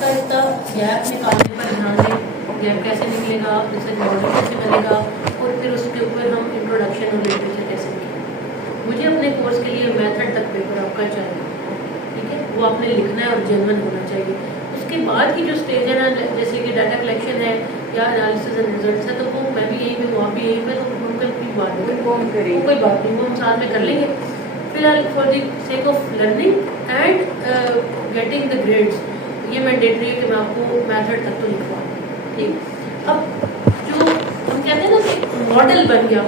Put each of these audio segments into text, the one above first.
का इतना गैप निकालने पर ध्यान दें, गैप कैसे निकलेगा, रिसर्च मॉडल कैसे बनेगा और फिर उसके ऊपर हम इंट्रोडक्शन और लिटरेचर कैसे लिखेंगे। मुझे अपने कोर्स के लिए मेथड तक पेपर आपका चाहिए, ठीक है, वो आपने लिखना है और जेन्युइन होना चाहिए। उसके बाद की जो स्टेज है ना, जैसे कि डाटा कलेक्शन है या एनालिसिस एंड रिजल्ट्स है, तो वो मैं भी यहीं पे हूँ, आप भी यहीं पे, तो हम कल की बात है, वो कोई बात नहीं, वो हम साथ में कर लेंगे। फिलहाल for the sake of learning and getting the grades ये मैंडेटरी है कि मैं आपको मेथड तक तो लिखवाऊँ, ठीक। अब जो हम कहते हैं ना कि मॉडल बन गया,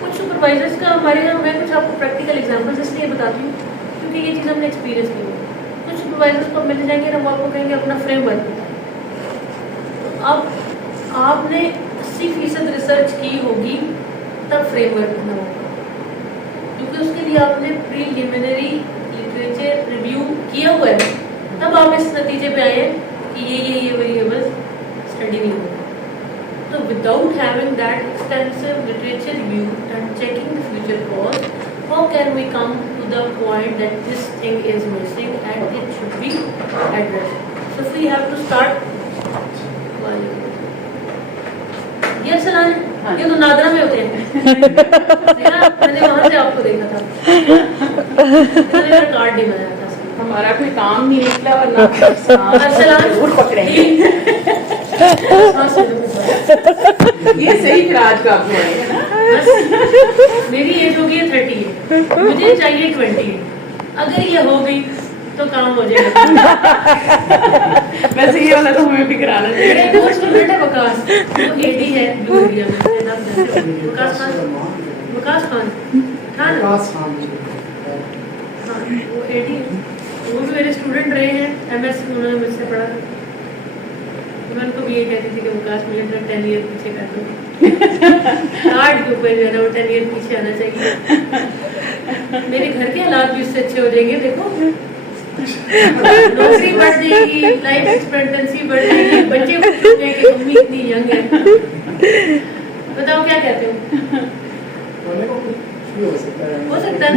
कुछ सुपरवाइजर्स का हमारे यहाँ, मैं कुछ आपको प्रैक्टिकल एग्जांपल्स इसलिए बताती हूँ क्योंकि ये चीज़ हमने एक्सपीरियंस की है। कुछ सुपरवाइजर्स को मिल जाएंगे ना, वो आपको कहेंगे अपना फ्रेमवर्क बताएं। तो अब आपने 80% रिसर्च की होगी तब फ्रेमवर्क बना होगा, क्योंकि उसके लिए आपने प्रीलिमिनरी लिटरेचर रिव्यू किया हुआ है, तब आप इस नतीजे पे आए कि ये वेरिएबल्स स्टडी नहीं होगा। तो without having that extensive literature review and checking the future cause, how can we come to the point that this thing is missing and it should be addressed. So we have to start. ये सलाह, ये तो नादरा में होते हैं मैंने वहां से आपको देखा था, मैंने कार्ड नहीं बनाया था, हमारा कोई काम नहीं निकला और ना जरूर पकड़ेंगे। ये सही फिराज का आपको है ना। मेरी एज होगी 30 है, मुझे चाहिए 20 है, अगर ये हो गई तो काम हो जाएगा। वैसे ये वाला तो हमें भी कराना चाहिए। मेरा एक और स्टूडेंट है वकास, वो एडी है ब्लू एरिया में, वकास खान हाँ वो एडी है, वो भी मेरे स्टूडेंट रहे हैं, MS उन्होंने मुझसे पढ़ा। मैं उनको भी ये कहती थी कि वकास मुझे अपना 10 ईयर पीछे कर दो, कार्ड के ऊपर जो है ना वो 10 ईयर पीछे आना चाहिए, मेरे घर के हालात भी उससे अच्छे हो जाएंगे। देखो नौकरी बढ़ जाएगी, लाइफ एक्सपेक्टेंसी बढ़ जाएगी, बच्चे पूछेंगे कि मम्मी इतनी यंग है। बताओ क्या कहते हो? हो सकता है।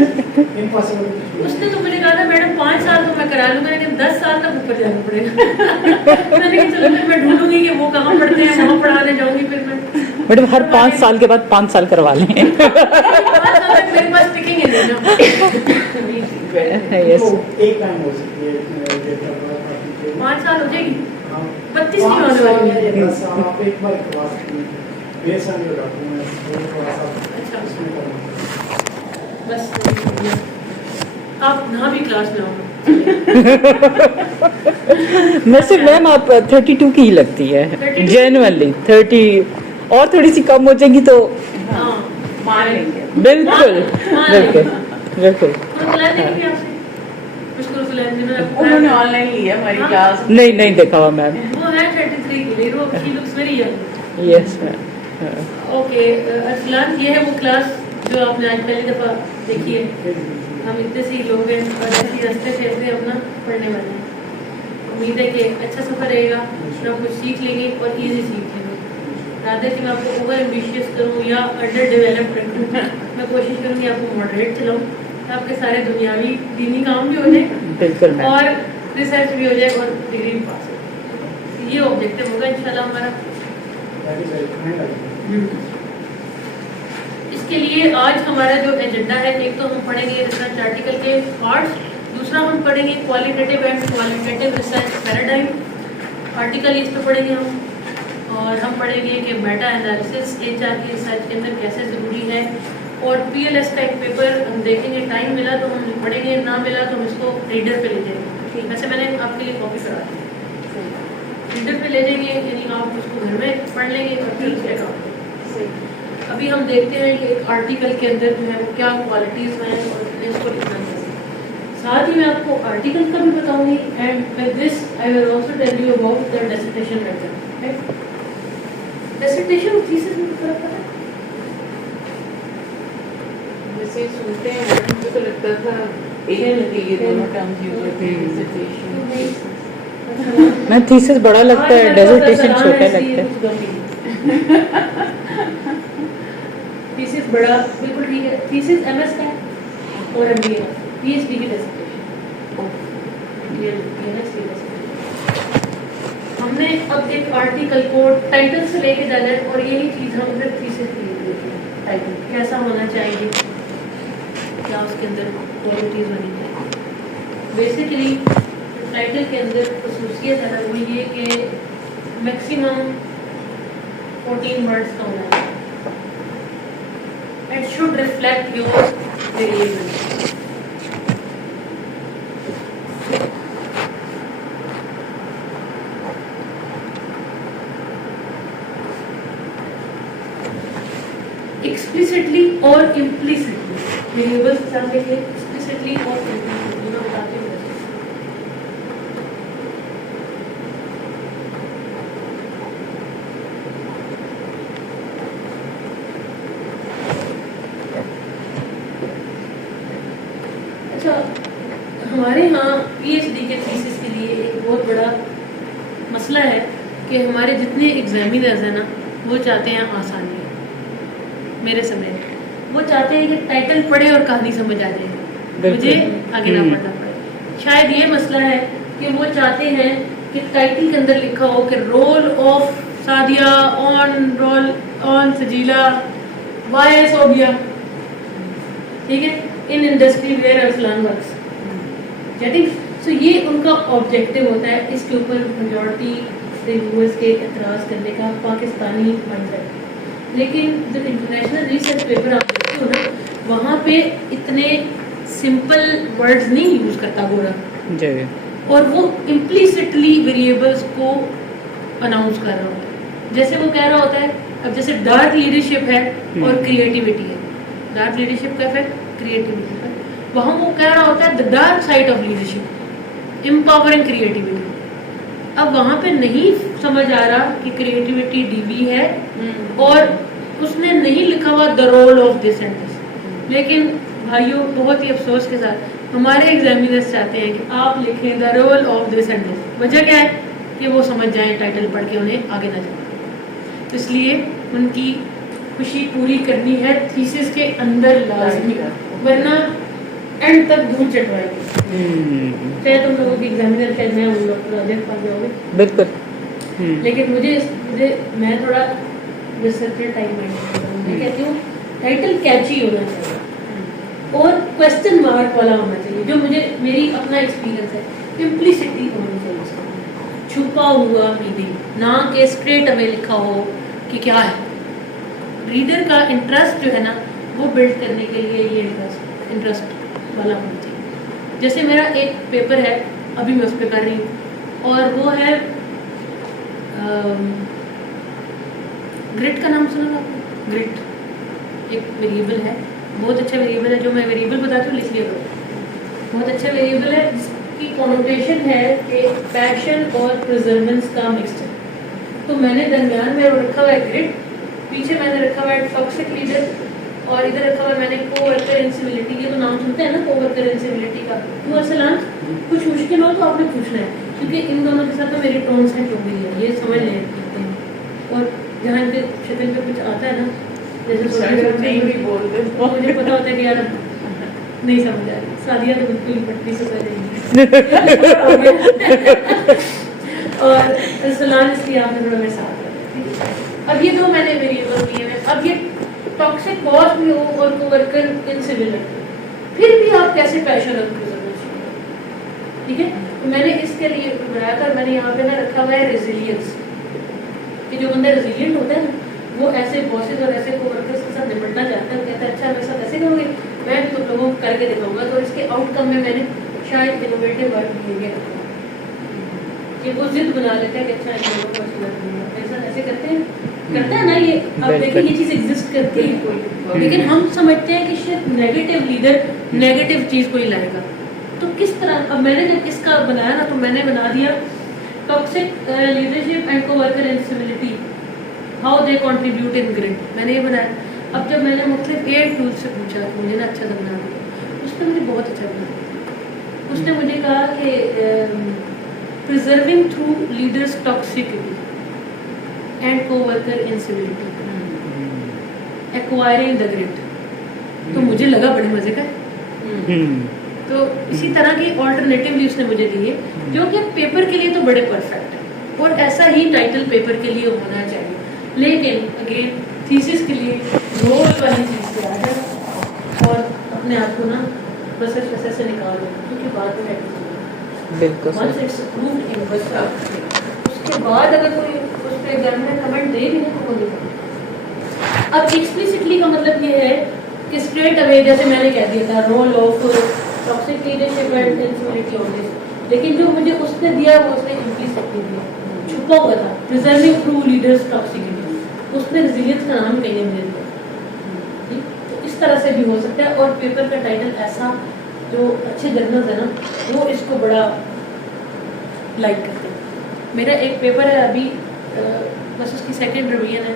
उसने तो मुझे कहा था मैडम 5 साल तो मैं करा लूंगा, लेकिन 10 साल तक ऊपर जाना पड़ेगा। मैंने कहा चलो फिर मैं ढूंढूंगी कि वो कहाँ पढ़ते हैं, वहाँ पढ़ाने जाऊंगी। फिर मैं मैडम हर 5 साल के बाद 5 साल करवा लें। 5 साल तक मेरे पास टिकेंगे नहीं ना। यस, 5 साल हो जाएगी, 32 की होने वाली है। बस आप ना भी क्लास में आओ। मैं सिर्फ मैम आप 32 की ही लगती है जेन्युइनली, 30 और थोड़ी सी कम हो जाएगी तो मान लेंगे। बिल्कुल बिल्कुल बिल्कुल। उन्होंने ऑनलाइन लिया हमारी क्लास। नहीं देखा हुआ मैम। वो है 33 की, she looks very young. Yes ma'am. Okay Arsalan, ये है वो क्लास जो आपने आज पहली दफा देखी है। हम इतने से लोग हैं और ऐसे रास्ते से ऐसे अपना पढ़ने वाले हैं। उम्मीद है कि अच्छा सफर रहेगा, आप कुछ सीख लेंगे और इजी सीख लेंगे। रादर कि मैं आपको ओवर एम्बिशियस करूँ या अंडर डेवलप रखूँ, मैं कोशिश करूँगी आपको मॉडरेट चलाऊँ, आपके सारे दुनियावी दीनी काम भी हो जाए और रिसर्च भी हो जाए और डिग्री भी पास हो जाए। ये ऑब्जेक्टिव होगा इंशाल्लाह हमारा। इसके लिए आज हमारा जो एजेंडा है, एक तो हम पढ़ेंगे रिसर्च आर्टिकल के पार्ट्स, दूसरा हम पढ़ेंगे qualitative and qualitative research paradigm, article इस पर पढ़ेंगे हम, और हम पढ़ेंगे कि मेटा एनालिसिस HR की रिसर्च के अंदर कैसे ज़रूरी है, और PLS का एक पेपर हम देखेंगे, टाइम मिला तो हम पढ़ेंगे, ना मिला तो हम इसको रीडर पे ले जाएंगे। वैसे मैंने आपके लिए कॉपी करा दी, रीडर पे ले जाएंगे, यानी आप उसको घर में पढ़ लेंगे और फिर उसके काम। अभी हम देखते हैं कि एक आर्टिकल के अंदर जो है वो क्या क्वालिटीज़ हैं और इसको लिखना चाहिए। साथ ही मैं आपको आर्टिकल का भी बताऊंगी and with this I will also tell you about the dissertation method. Dissertation और थीसिस में फर्क पता है? जैसे सुनते हैं मुझे तो लगता था ये दोनों टर्म्स यूज होते हैं, डिसर्टेशन। मैं थीसिस बड़ा लगता है, डिसर्टेशन छोटा लगता है। थीसिस बड़ा बिल्कुल ठीक है। थीसिस MS का है और MBA का, PhD की डिसर्टेशन। हमने अब एक आर्टिकल को टाइटल से लेके जाना है और यही चीज़ हम फिर थीसिस के लिए देखें। टाइटल कैसा होना चाहिए, क्या उसके अंदर क्वालिटीज़ होनी चाहिए। बेसिकली टाइटल के अंदर खसूसियत है ना वो ये कि मैक्सिमम 14 वर्ड्स का होना है। It should reflect your variables. Explicitly or implicitly variables के साथ लिखिए explicitly और implicitly मैं बताती हूँ। अच्छा, हमारे यहाँ पीएचडी के थीसिस के लिए एक बहुत बड़ा मसला है कि हमारे जितने एग्जामिनर्स हैं ना वो चाहते हैं आसानी, मेरे समय वो चाहते हैं कि टाइटल पढ़े और कहानी समझ आ जाए, मुझे आगे ना पढ़ना पड़े। शायद ये मसला है कि वो चाहते हैं कि टाइटल के अंदर लिखा हो कि role of Sadia role on Sajila vice हो गया, ठीक है, in industry where Arsalan works, getting. So ये उनका ऑब्जेक्टिव होता है। इसके ऊपर मेजॉरिटी रिव्यूअर्स के एतराज़ करने का पाकिस्तानी माइंडसेट। लेकिन जो इंटरनेशनल रिसर्च पेपर आप देखते हो ना वहाँ पे इतने सिंपल वर्ड्स नहीं यूज़ करता गोरा, और वो इम्प्लिसिटली वेरिएबल्स को अनाउंस कर रहा होता है। जैसे वो कह रहा होता है, अब जैसे डार्क लीडरशिप है और क्रिएटिविटी है, डार्क लीडरशिप का इफेक्ट क्रिएटिविटी पर, वहाँ वो कह रहा होता है the dark side of leadership empowering creativity. अब वहाँ पे नहीं समझ आ रहा कि क्रिएटिविटी डीवी है और उसने नहीं लिखा हुआ the role of this and this. लेकिन भाइयों बहुत ही अफसोस के साथ हमारे एग्जामिनर्स चाहते हैं कि आप लिखें the role of this and this. वजह क्या है कि वो समझ जाएं टाइटल पढ़ के उन्हें आगे ना जाए। तो इसलिए उनकी खुशी पूरी करनी है थीसिस के अंदर लाजमी, वरना एंड तक धूल चटवाएंगे। चाहे तुम लोगों की एग्जामिनर चाहे मैं उन लोग प्रोजेक्ट पा जाओगे बिल्कुल। लेकिन मुझे मैं थोड़ा रिसर्चर टाइम मैं कहती हूँ टाइटल कैची होना चाहिए और क्वेश्चन मार्क वाला होना चाहिए, जो मुझे मेरी अपना एक्सपीरियंस है। इम्प्लिसिटी होनी चाहिए, छुपा हुआ मीनिंग, ना कि स्ट्रेट अवे लिखा हो कि क्या है। रीडर का इंटरेस्ट जो है ना वो बिल्ड करने के लिए ये इंटरेस्ट वाला होना चाहिए। जैसे मेरा एक पेपर है, अभी मैं उस पर कर रही हूँ, और वो है ग्रिड का नाम सुना आपने? ग्रिड एक वेरिएबल है, बहुत अच्छा वेरिएबल है। जो मैं वेरिएबल बताती हूँ लिख लिया करो, बहुत अच्छा वेरिएबल है जिसकी कॉनोटेशन है कि पैशन और प्रिजर्वेंस का मिक्सचर। तो मैंने दरमियान में रखा हुआ है ग्रिड, पीछे मैंने रखा हुआ है टॉक्सिक लीडर, और इधर रखा हुआ मैंने कोवर्कर इंसिबिलिटी। ये तो नाम सुनते हैं ना कोवर्कर इंसिबिलिटी का। तो अरसलान कुछ मुश्किल हो तो आपने पूछना है, क्योंकि इन दोनों के साथ तो मेरी टोन्स है, क्यों भी है ये समझ लेते हैं। और जहाँ इनके शक्ल पे कुछ आता है ना, जैसे नहीं भी बोल दे और मुझे पता होता है कि यार नहीं समझ आ रही। सादिया तो बिल्कुल पटनी से कर रही और अरसलान इसलिए आपने थोड़ा मेरे साथ। अब ये दो मैंने वेरिएबल दिए हैं। अब ये टॉक्सिक बॉस भी हो और कोवर्कर इनसिबिलिटी, फिर भी आप कैसे पैशन और प्रिजर्वेंस, ठीक है। तो मैंने इसके लिए बनाया था, मैंने यहाँ पे ना रखा हुआ है रेजिलियंस, कि जो बंदा रेजिलियंट होता है ना वो ऐसे बॉसेस और ऐसे कोवर्कर्स के साथ निपटना चाहता है। वो कहता है अच्छा मेरे साथ ऐसे करोगे, मैं तो लोगों को करके दिखाऊंगा। तो इसके आउटकम में मैंने शायद इनोवेटिव वर्क बिहेवियर रखा कि वो जिद बना लेते हैं कि अच्छा इन लोगों को मेरे साथ ऐसे करते हैं ना। ये अब देखिए ये चीज़ एग्जिस्ट करती है कोई, लेकिन हम समझते हैं कि शायद नेगेटिव लीडर नेगेटिव चीज़ को ही लाएगा। तो किस तरह, अब मैंने जब इसका बनाया ना तो मैंने बना दिया toxic leadership and coworker incivility, how they contribute in grid, मैंने ये बनाया। अब जब मैंने मुख्तलिफ एआई टूल से पूछा कि मुझे ना अच्छा सा बना दिया, उसने मुझे बहुत अच्छा बना दिया। उसने मुझे कहा कि preserving through leaders toxicity and coworker incivility, acquiring the grid. तो मुझे लगा बड़े मजे का है। तो इसी तरह की ऑल्टरनेटिव भी उसने मुझे दिए, जो कि पेपर के लिए तो बड़े परफेक्ट है। और ऐसा ही टाइटल पेपर के लिए होना चाहिए। लेकिन अगेन थीसिस के लिए रोल वाली चीज़ पे आ जाए और अपने आप को ना प्रोसेस से निकाल दो, क्योंकि बाद में बिल्कुल वंस सही। इट्स अप्रूव्ड इन उसके बाद अगर कोई उस पर एग्जाम में कमेंट दे भी नहीं तो वो नहीं करेंगे। अब एक्सप्लिसिटली का मतलब ये है कि स्ट्रेट अवे जैसे मैंने कह दिया था role of toxic leadership and infinity on this, लेकिन जो मुझे उसने दिया वो उसने इम्प्लिसिटली दिया, छुपा हुआ था, प्रिजर्विंग ट्रू लीडर्स टॉक्सिसिटी, उसने रेजिलियंस का नाम कहीं मुझे दिया। ठीक? तो इस तरह से भी हो सकता है। और पेपर का टाइटल ऐसा, जो अच्छे जर्नल्स है ना वो इसको बड़ा लाइक करते हैं। मेरा एक पेपर है अभी बस उसकी सेकंड रिवीजन है,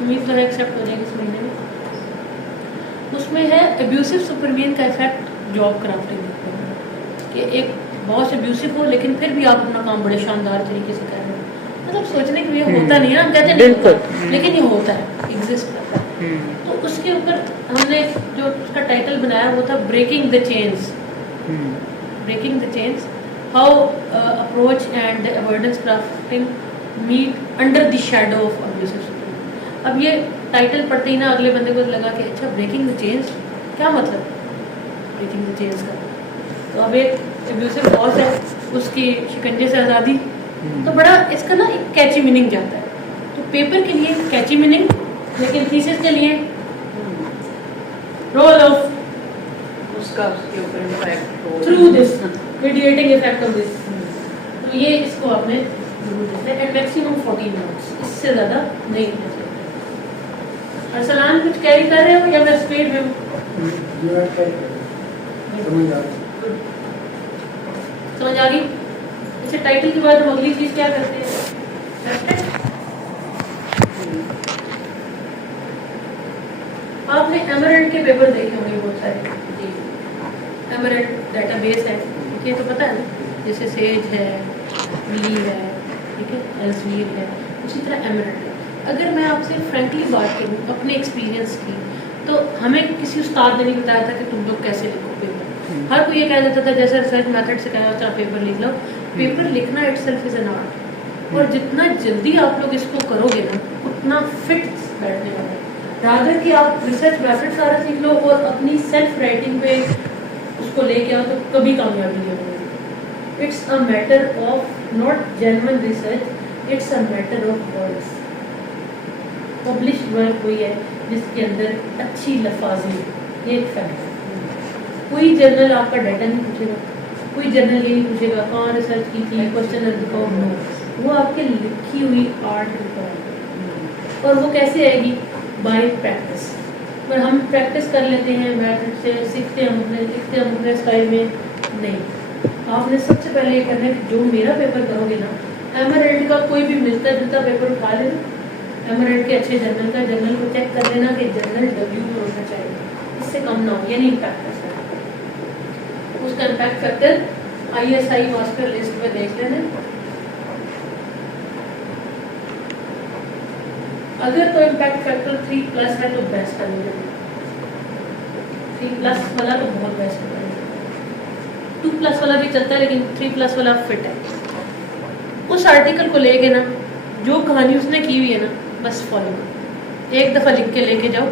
उम्मीद तो है एक्सेप्ट हो जाएगी इस महीने में। उसमें है एब्यूसिव सुपरविजन का इफेक्ट जॉब क्राफ्टिंग कि एक बॉस एब्यूसिव हो लेकिन फिर भी आप अपना काम बड़े शानदार तरीके से कर रहे हो। मतलब सोचने के लिए होता नहीं है, हम कहते नहीं होता, लेकिन ये होता है, एग्जिस्ट करता है। तो उसके ऊपर हमने जो उसका टाइटल बनाया वो था breaking the chains, breaking the chains, how approach and avoidance crafting meet under the shadow of abusive supervision. अब ये टाइटल पढ़ते ही ना अगले बंदे को लगा कि अच्छा ब्रेकिंग द चेन्स क्या मतलब ब्रेकिंग द चेन्स का। तो अब एक एब्यूसिव बॉस है, उसकी शिकंजे से आज़ादी, तो बड़ा इसका ना एक कैची मीनिंग जाता है। तो पेपर के लिए कैची मीनिंग, लेकिन थीसिस के लिए रोल ऑफ उसका उसके ऊपर impact through this mediating effect of this. तो ये इसको आपने जरूर देना है एंड मैक्सिमम 14 मिनट्स, इससे ज़्यादा नहीं देना चाहिए। अरसलान कुछ कैरी कर रहे हो या मैं स्पीड में हूँ? समझ आ गई? अच्छा, टाइटल के बाद हम अगली चीज क्या करते हैं? आपने एमरेल्ड के पेपर देखे होंगे बहुत सारे। एमरेल्ड डेटाबेस है, ये तो पता है ना, जैसे सेज है, ली है, ठीक है, एल्सवियर है, उसी तरह एमरेल्ड है। अगर मैं आपसे फ्रैंकली बात करूँ अपने एक्सपीरियंस की, तो हमें किसी उस्ताद ने नहीं बताया था कि तुम लोग कैसे लिखो पेपर। हर कोई ये कह देता था जैसे रिसर्च मेथड से कहा होता पेपर लिख लो। पेपर लिखना इटसेल्फ इज एन आर्ट, और जितना जल्दी आप लोग इसको करोगे ना उतना फिट बैठने वाला है। रादर कि आप रिसर्च मेथड सारा सीख लो और अपनी सेल्फ राइटिंग पे उसको लेके आओ तो कभी कामयाबी नहीं होगी। It's a matter of not genuine research, it's a matter of words. Published work हुई है जिसके अंदर अच्छी लफाजी, ये एक फैक्ट है। कोई जर्नल आपका डाटा नहीं पूछेगा, कोई जर्नल ये नहीं पूछेगा कहाँ रिसर्च की थी, क्वेश्चन दिखाओ, नो। वो आपके लिखी हुई आर्ट रिकॉर्ड, और वो कैसे आएगी? Bye practice. पर हम प्रैक्टिस कर लेते हैं मैथड से, सीखते हम अपने, लिखते हम अपने स्टाइल में, नहीं। आपने सबसे पहले ये करना है कि जो मेरा पेपर करोगे ना, एमरेल्ड का कोई भी मिलता जुलता पेपर उठा लेना, एमरेल्ड के अच्छे जर्नल का, जर्नल को चेक कर लेना कि जर्नल डब्ल्यू में होना चाहिए, इससे कम ना हो, ये नहीं इम्पैक्ट कर सकता। उसका impact factor ISI master list में देख लेना। अगर तो इम्पैक्ट फैक्टर 3+ है तो बेस्ट है, 3+ वाला तो बहुत बेस्ट है, 2+ वाला भी चलता है लेकिन 3+ वाला फिट है। उस आर्टिकल को लेके ना जो कहानी उसने की हुई है ना बस फॉलो करो, एक दफ़ा लिख के लेके जाओ।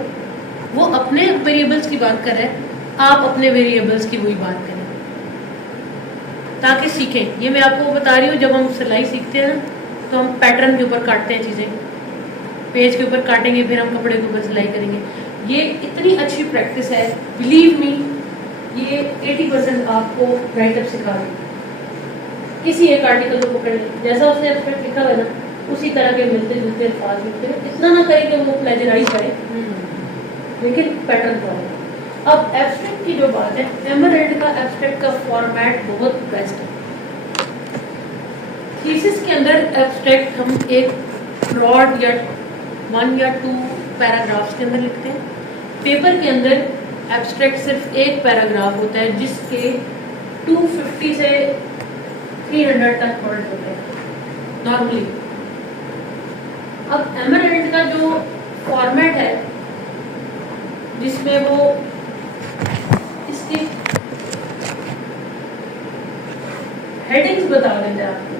वो अपने वेरिएबल्स की बात कर रहा है, आप अपने वेरिएबल्स की वही बात करें ताकि सीखें। ये मैं आपको बता रही हूँ, जब हम सिलाई सीखते हैं ना तो हम पैटर्न के ऊपर काटते हैं चीज़ें, पेज के ऊपर काटेंगे, फिर हम कपड़े के ऊपर सिलाई करेंगे। ये इतनी अच्छी प्रैक्टिस है, बिलीव मी, ये 80% आपको राइटअप सिखा देगी। किसी एक आर्टिकल को पकड़ लें, जैसा उसने एब्स्ट्रैक्ट लिखा हुआ ना उसी तरह के मिलते जुलते अल्फाज लिखते हैं, इतना ना करें कि वो प्लेजराइज करे, लेकिन पैटर्न फॉलो। अब एब्स्ट्रैक्ट की जो बात है, एमरेल्ड का एब्स्ट्रैक्ट का फॉर्मेट बहुत बेस्ट है। थीसिस के अंदर एब्स्ट्रैक्ट हम एक ब्रॉड या 1 या 2 पैराग्राफ्स के अंदर लिखते हैं। पेपर के अंदर एब्स्ट्रैक्ट सिर्फ एक पैराग्राफ होता है जिसके 250 से 300 तक वर्ड होते हैं नॉर्मली। अब एमरेल्ड का जो फॉर्मेट है जिसमें वो इसकी हेडिंग्स बता देते हैं आपको,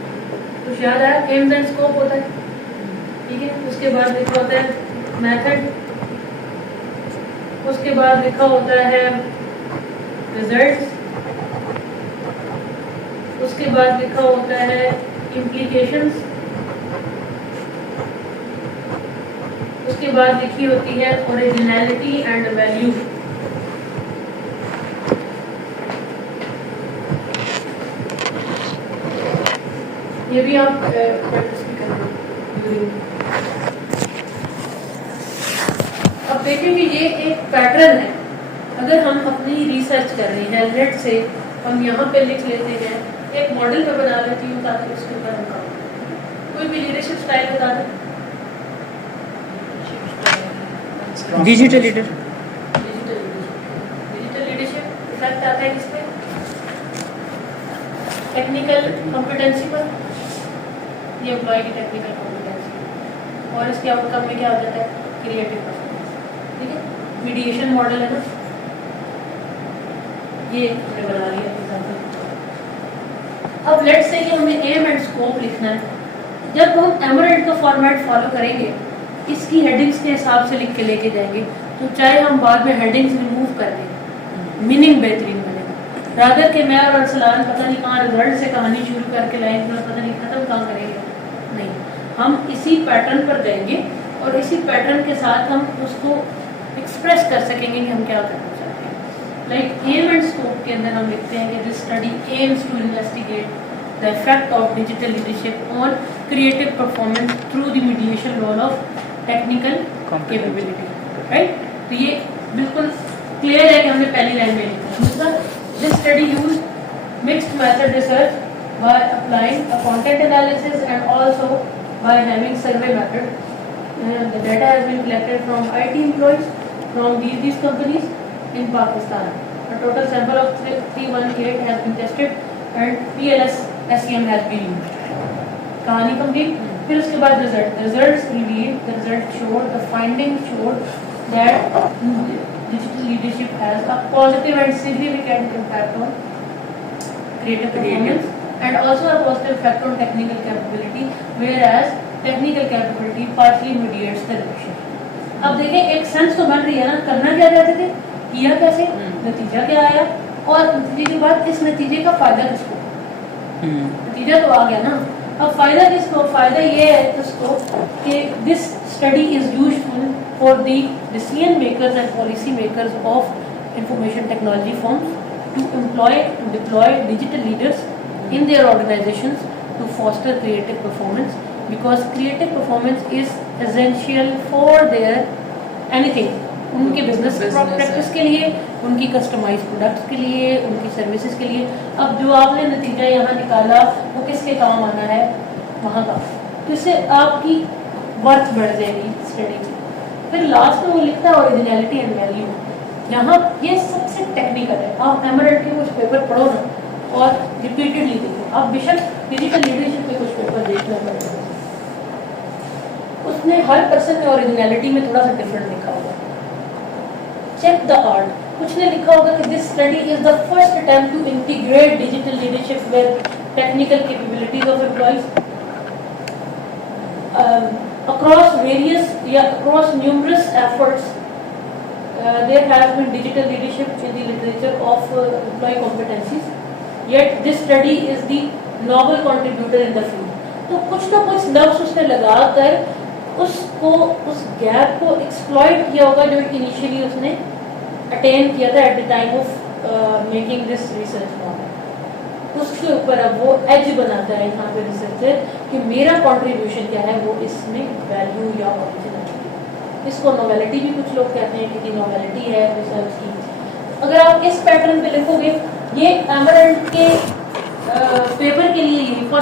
तो याद आया, एम्स एंड स्कोप होता है, ठीक है। उसके बाद लिखा होता है मेथड, उसके बाद लिखा होता है रिजल्ट्स, उसके बाद लिखा होता है इम्प्लीकेशंस, उसके बाद लिखी होती है ओरिजिनलिटी एंड वैल्यू। ये भी आप प्रैक्टिस भी करेंगे। अब देखें कि ये एक पैटर्न है। अगर हम अपनी रिसर्च कर रहे हैं, लेट से हम यहाँ पे लिख लेते हैं, एक मॉडल पे बना लेती हूँ ताकि उसके ऊपर हम काम करें। कोई भी लीडरशिप स्टाइल बता दें। Digital leader, digital leadership effect आता है किस पे? टेक्निकल कॉम्पिटेंसी पर, ये एम्प्लॉय की टेक्निकल कॉम्पिटेंसी, और इसके आउटकम में क्या हो जाता है? क्रिएटिव परफॉर्मेंस, ठीक है। मीडिएशन मॉडल है ना, ये हमने बना लिया एग्जांपल। अब लेट्स से कि हमें एम एंड स्कोप लिखना है। जब हम एमरेल्ड का फॉर्मेट फॉलो करेंगे, इसकी हेडिंग्स के हिसाब से लिख के लेके जाएंगे, तो चाहे हम बाद में हेडिंग्स रिमूव कर दें, मीनिंग बेहतरीन बनेगा। रादर के मैं और अरसलान पता नहीं कहाँ रिजल्ट से कहानी शुरू करके लाइन पता नहीं खत्म कहाँ करेंगे, नहीं, हम इसी पैटर्न पर जाएंगे और इसी पैटर्न के साथ हम उसको एक्सप्रेस कर सकेंगे कि हम क्या करना चाहते हैं। लाइक एम एंड स्कोप के अंदर हम लिखते हैं कि this study aims to investigate the effect of digital leadership on creative performance through the mediation role of technical capability, right. तो ये बिल्कुल क्लियर है कि हमने पहली लाइन में लिखा है। This study use mixed method research by applying a content analysis and also by having survey method. The data has been collected from IT employees from these companies in Pakistan. A total sample of 318 has been tested and PLS SEM has been used. कहानी complete. फिर उसके बाद results reveal, the result showed, the finding showed that digital leadership has a positive and significant impact on creative performance and also a positive effect on technical capability, whereas technical capability partly mediates the reduction. अब देखें एक sense तो बन रही है ना, करना क्या चाहते थे, किया कैसे, नतीजा क्या आया, और नतीजे के बाद इस नतीजे का फायदा किसको? नतीजा तो आ गया ना, अब फायदा किसको? फायदा ये है किसको कि this study is useful for the decision makers and policy makers of information technology firms to employ to deploy digital leaders in their organizations to foster creative performance, because creative performance is essential for their anything, उनके business practice के लिए, उनकी customise products के लिए, उनकी services के लिए। अब जो आपने नतीजा यहाँ निकाला वो किसके काम आना है? वहाँ का, जिससे आपकी वर्थ बढ़ जाएगी स्टडी की। फिर लास्ट में वो लिखता है ओरिजिनलिटी एंड वैल्यू। यहाँ ये सबसे टेक्निकल है। आप एमरेल्ड के कुछ पेपर पढ़ो ना और रिपीटेडली देखो, आप बेशक डिजिटल लीडरशिप के कुछ पेपर देखना पड़ेगा, उसने हर पर्सन में ओरिजिनलिटी में थोड़ा सा डिफरेंट लिखा होगा। चेक द आर्ट, कुछ ने लिखा होगा कि this study is the first attempt to integrate digital leadership with technical capabilities of employees across various across numerous efforts. There has been digital leadership in the literature of employee competencies, yet this study is the novel contributor in the field. तो कुछ ना कुछ लफ्ज उसने लगाकर उसको उस gap को एक्सप्लॉइट किया होगा जो इनिशियली उसने अटेन किया था at the time of making this research model. उसके ऊपर अब वो एज बनाता है यहाँ पे रिसर्चर कि मेरा कंट्रीब्यूशन क्या है, वो इसमें वैल्यू या ओरिजिनलिटी। इसको नोवेलिटी भी कुछ लोग कहते हैं कि नोवेलिटी है रिसर्च की। अगर आप इस पैटर्न पे लिखोगे, ये एमरेल्ड के पेपर के लिए यूनिफॉर्म